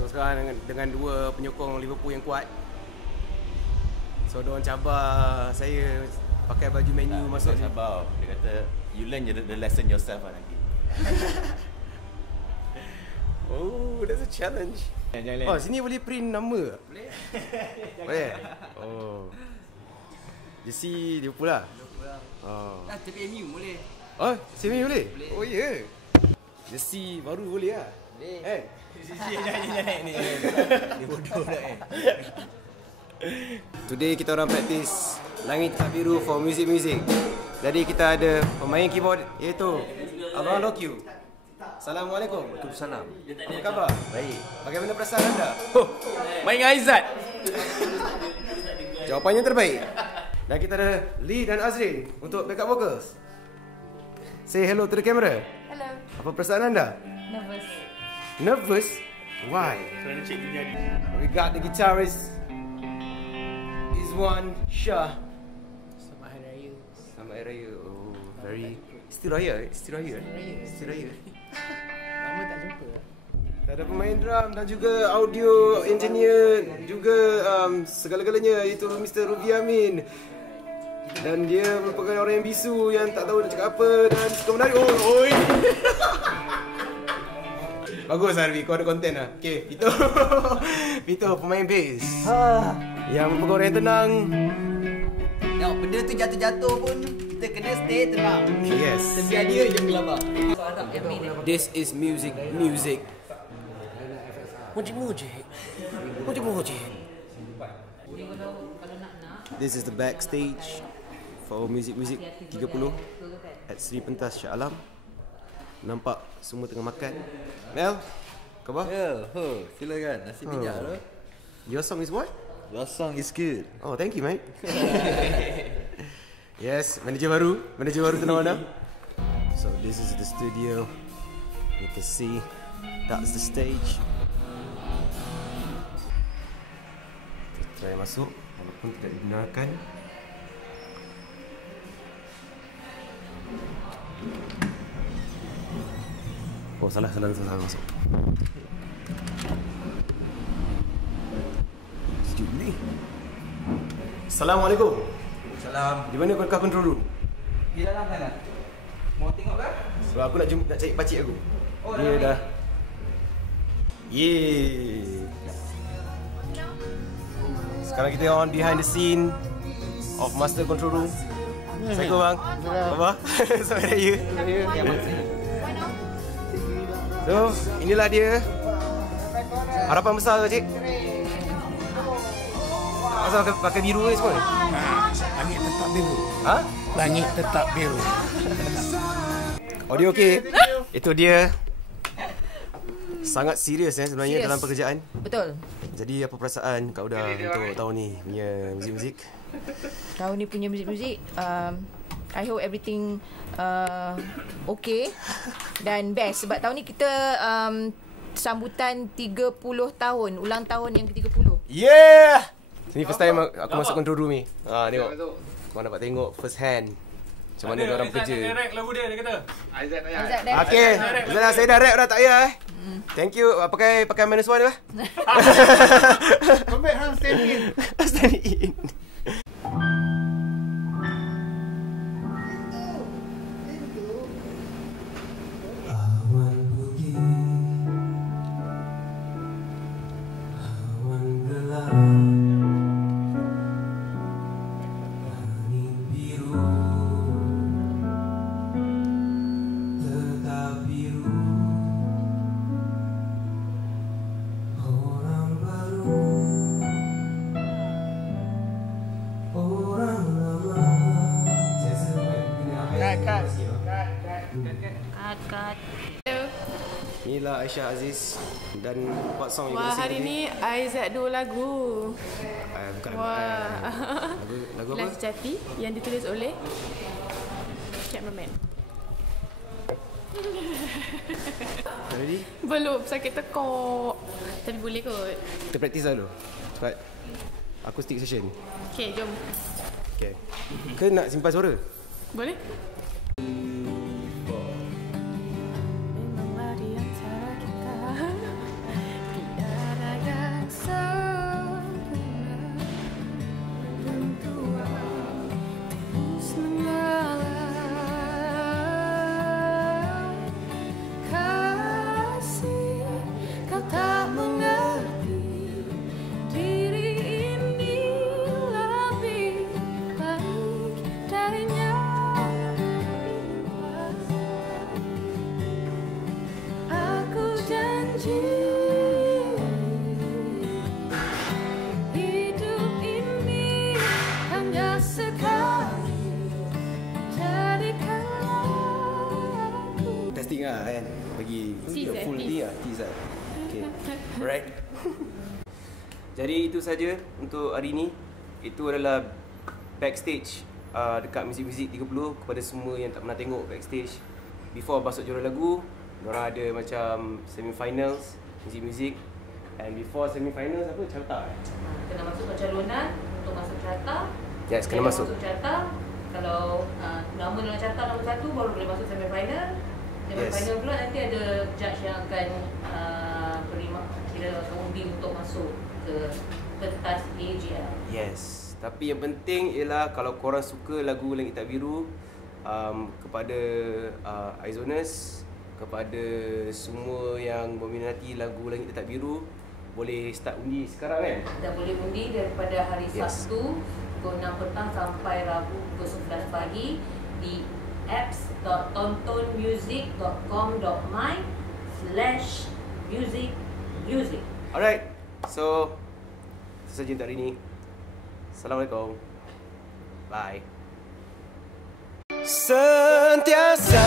So sekarang dengan dua penyokong Liverpool yang kuat, so diorang cabar saya pakai baju Man U masuk ni. Sabar. Dia kata you learn the lesson yourself lah nanti. Oh, that's a challenge. Oh, sini boleh print nama? Boleh. Boleh? Oh. Jersey Liverpool lah? Liverpool lah. Oh. Tapi MU boleh. Oh, sini boleh? Boleh. Oh ya. Yeah. Jersey baru boleh lah? Boleh. Jangan ni. Dia bodoh dah Today kita orang praktis Langit Tak Biru for music. Jadi kita ada pemain keyboard iaitu Abang Lokyu. Assalamualaikum. Waalaikumsalam. Apa khabar? Baik. Bagaimana perasaan anda? Main dengan Aizat. Jawapannya terbaik. Dan kita ada Lee dan Azrin untuk backup vocals. Say hello to the camera. Hello. Apa perasaan anda? Nervous. Nervous? Why? Kerana cikgu jadi. We got the guitarist Izwan Shah. Selamat Hari Raya. Selamat Hari Raya. Oh, very Istil Raya. Lama tak jumpa. Kita ada pemain drum dan juga audio engineer, juga segala-galanya, iaitu Mr. Ruby Amin. Dan dia merupakan orang yang bisu, yang tak tahu nak cakap apa dan suka menari. Oh, oi. Bagus Harvey, kau ada konten lah. Okay, Vito pemain bass. Yang merupakan orang yang tenang. Tengok benda tu jatuh-jatuh pun kita kena stay tenang. Yes. Kita biar dia je gelabah. This is music. Muji. This is the backstage for Music 30 at Sri Pentas Shah Alam. Nampak semua tengah makan. Mel, khabar? Yeah, silakan. Nasi minyak tu. Your song is what? Your song is good. Oh, thank you, mate. Yes, manager baru tenang mana? So this is the studio. You can see that's the stage. Kita try masuk walaupun tidak dibenarkan. Oh, salah masuk. Sejuk ni. Assalamualaikum. Salam. Di mana kau control room? Di dalam sana. Mau tengok ke? Sebab aku nak cari pakcik aku. Oh, dia dah. dah. Yeay. Sekarang kita on behind the scene of Master Control Room. Assalamualaikum bang. Apa? Selamat Raya. So, inilah dia. Harapan besar ke cik? Asal pakai biru ni semua ni? Langit tetap biru. Ha? Langit tetap biru. Audio okey. Itu dia. Sangat serius sebenarnya dalam pekerjaan. Betul. Jadi apa perasaan Kak Uda untuk tahun ni punya muzik-muzik? Tahun ni punya muzik-muzik, I hope everything okay dan best. Sebab tahun ni kita sambutan 30 tahun, ulang tahun yang ke-30. Yeah! Ini first time aku masuk control room ni. Tengok. Kau dapat tengok first hand macam mana orang bekerja. Direct lagu dia kata. Aizat Okey. Zana saya dah rap dah, tak payah Thank you. Pakai minus one lah. Comeback hang stand in. Stand in. Inilah Aisyah Aziz dan what song you Wah, gonna sing hari today? ni Aizat 2 lagu. Bukan Wah. lagu apa? Belas Jati yang ditulis oleh cameraman. Ready? Belum, sakit tekuk. Tapi boleh kot. Kita practice dulu. Cepat. Acoustic session. Okay, jom. Okay. Ke nak simpan suara? Boleh? Memanglah di antara kita tiada tak mengerti diri ini lebih baik darinya. Aku janji hidup ini hanya sekali, jadikanlah aku. Testing lah kan. Bagi Tease, full tease. ni lah. Tease lah. Okay. Alright. Jadi itu saja untuk hari ni. Itu adalah backstage dekat Muzik-Muzik 30 kepada semua yang tak pernah tengok backstage. Before masuk juara lagu, diorang ada macam semi-finals Muzik-Muzik. And before semi-finals apa? Carta Kena masuk pencalonan untuk masuk carta. Yes, kena masuk. Carta. Kalau nama dalam carta nombor 1 baru boleh masuk semi final. Semi final pula nanti ada judge yang akan beri kira undi untuk masuk ke pentas AGL. Yes. Tapi yang penting ialah kalau korang suka lagu Langit Tak Biru, kepada Aizoners, kepada semua yang meminati lagu Langit Tak Biru, boleh start undi sekarang kan? Dah boleh undi daripada hari Sabtu pukul 6 petang sampai Rabu pukul 11 pagi di apps.tontonmusic.com.my/music. Alright. So, itu saja untuk hari ini. Assalamualaikum. Bye. Sentiasa